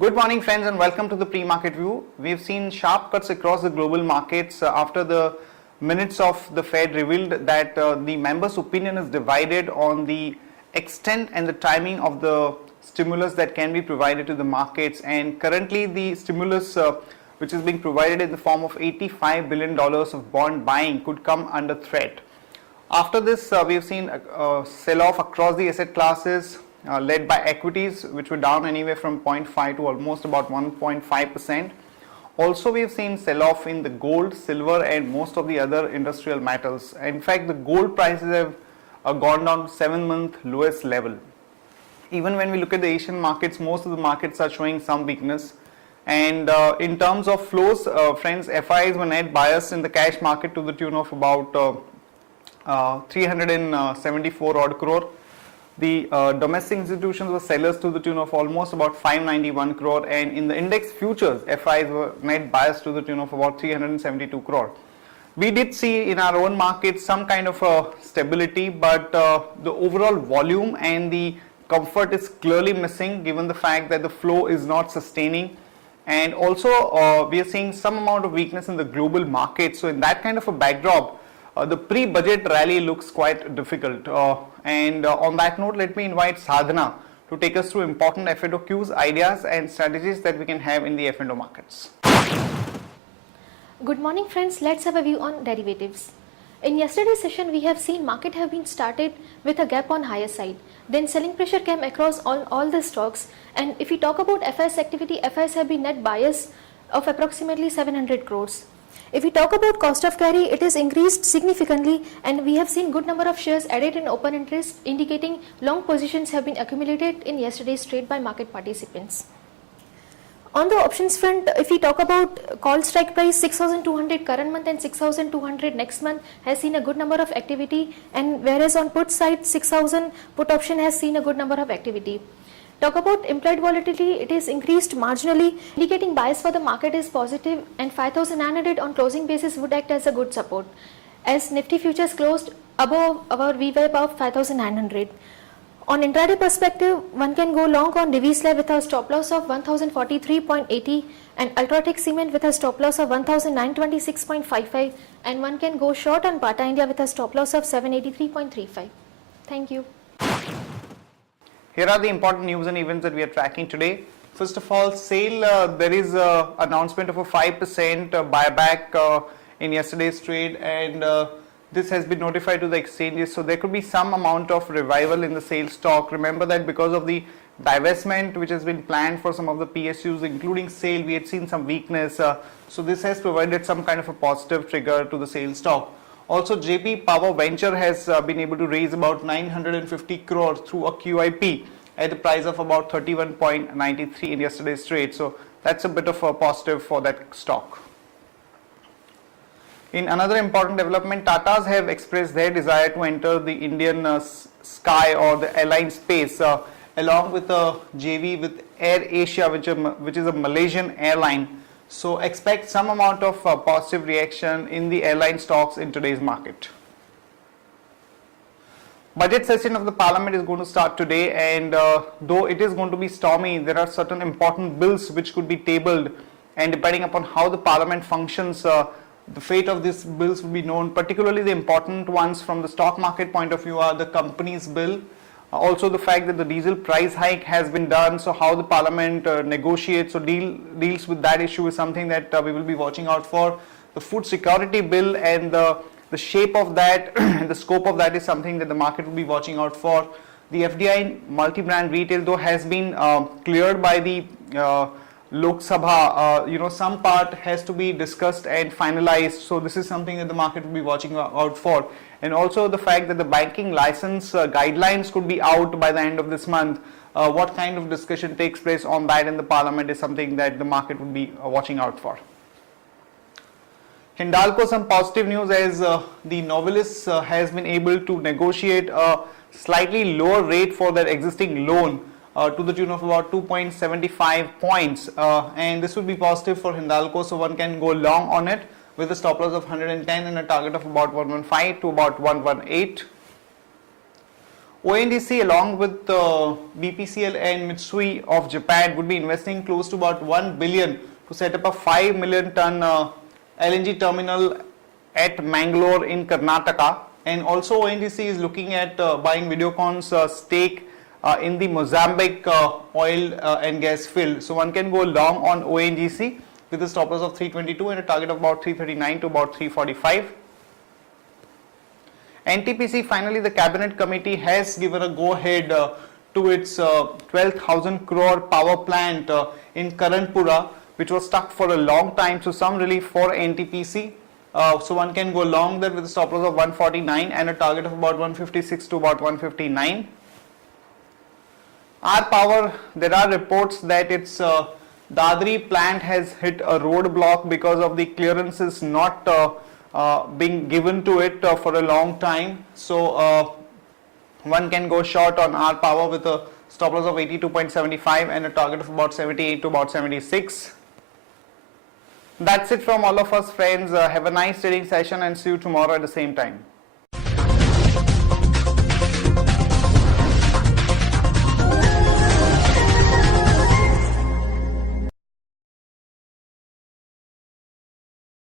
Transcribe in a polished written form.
Good morning friends and welcome to the pre-market view. We've seen sharp cuts across the global markets after the minutes of the Fed revealed that the members' opinion is divided on the extent and the timing of the stimulus that can be provided to the markets, and currently the stimulus which is being provided in the form of $85 billion of bond buying could come under threat. After this, we have seen a sell-off across the asset classes led by equities, which were down anywhere from 0.5 to almost about 1.5%. Also, we have seen sell-off in the gold, silver and most of the other industrial metals. In fact, the gold prices have gone down to 7-month lowest level. Even when we look at the Asian markets, most of the markets are showing some weakness. And in terms of flows, friends, FIs were net buyers in the cash market to the tune of about 374 odd crore. The domestic institutions were sellers to the tune of almost about 591 crore, and in the index futures, FIs were net buyers to the tune of about 372 crore. We did see in our own market some kind of stability, but the overall volume and the comfort is clearly missing given the fact that the flow is not sustaining, and also we are seeing some amount of weakness in the global market. So in that kind of a backdrop, the pre-budget rally looks quite difficult. And on that note, let me invite Sadhana to take us through important F&O ideas and strategies that we can have in the F&O markets. Good morning friends, let's have a view on derivatives. In yesterday's session, we have seen market have been started with a gap on higher side. Then selling pressure came across all the stocks, and if we talk about FIs activity, FIs have been net buyers of approximately 700 crores. If we talk about cost of carry, it is increased significantly, and we have seen good number of shares added in open interest, indicating long positions have been accumulated in yesterday's trade by market participants. On the options front, if we talk about call strike price, 6,200 current month and 6,200 next month has seen a good number of activity, and whereas on put side, 6,000 put option has seen a good number of activity. Talk about implied volatility, it is increased marginally, indicating bias for the market is positive, and 5,900 on closing basis would act as a good support, as Nifty futures closed above our VWAP above 5,900. On intraday perspective, one can go long on Divi Slab with a stop loss of 1043.80 and Ultratech Cement with a stop loss of 1926.55, and one can go short on Bata India with a stop loss of 783.35. Thank you. Here are the important news and events that we are tracking today. First of all, SAIL, there is an announcement of a 5% buyback in yesterday's trade, and this has been notified to the exchanges, so there could be some amount of revival in the SAIL stock. Remember that because of the divestment which has been planned for some of the PSUs, including SAIL, we had seen some weakness, so this has provided some kind of a positive trigger to the SAIL stock. Also, JP Power Venture has been able to raise about 950 crore through a QIP at the price of about 31.93 in yesterday's trade, so that's a bit of a positive for that stock. In another important development, Tatas have expressed their desire to enter the Indian sky or the airline space along with a JV with Air Asia, which is a Malaysian airline. So expect some amount of positive reaction in the airline stocks in today's market. Budget session of the Parliament is going to start today, and though it is going to be stormy, there are certain important bills which could be tabled, and depending upon how the Parliament functions, the fate of these bills will be known. Particularly the important ones from the stock market point of view are the companies bill, also the fact that the diesel price hike has been done, so how the Parliament negotiates or deals with that issue is something that we will be watching out for. The food security bill and the shape of that and the scope of that is something that the market will be watching out for. The FDI multi-brand retail, though, has been cleared by the Lok Sabha, some part has to be discussed and finalized, so this is something that the market will be watching out for. And also the fact that the banking license guidelines could be out by the end of this month. What kind of discussion takes place on that in the Parliament is something that the market would be watching out for. Hindalco, some positive news as the Novelis has been able to negotiate a slightly lower rate for their existing loan to the tune of about 2.75 points, and this would be positive for Hindalco, so one can go long on it with a stop loss of 110 and a target of about 115 to about 118. ONGC along with BPCL and Mitsui of Japan would be investing close to about 1 billion to set up a 5 million ton LNG terminal at Mangalore in Karnataka, and also ONGC is looking at buying Videocon's stake in the Mozambique oil and gas field. So one can go long on ONGC with a stop loss of 322 and a target of about 339 to about 345. NTPC, finally the cabinet committee has given a go ahead to its 12,000 crore power plant in Karanpura, which was stuck for a long time. So some relief for NTPC. So one can go long there with a stop loss of 149 and a target of about 156 to about 159. R Power, there are reports that its Dadri plant has hit a roadblock because of the clearances not being given to it for a long time. So one can go short on R Power with a stop loss of 82.75 and a target of about 78 to about 76. That's it from all of us, friends. Have a nice trading session and see you tomorrow at the same time.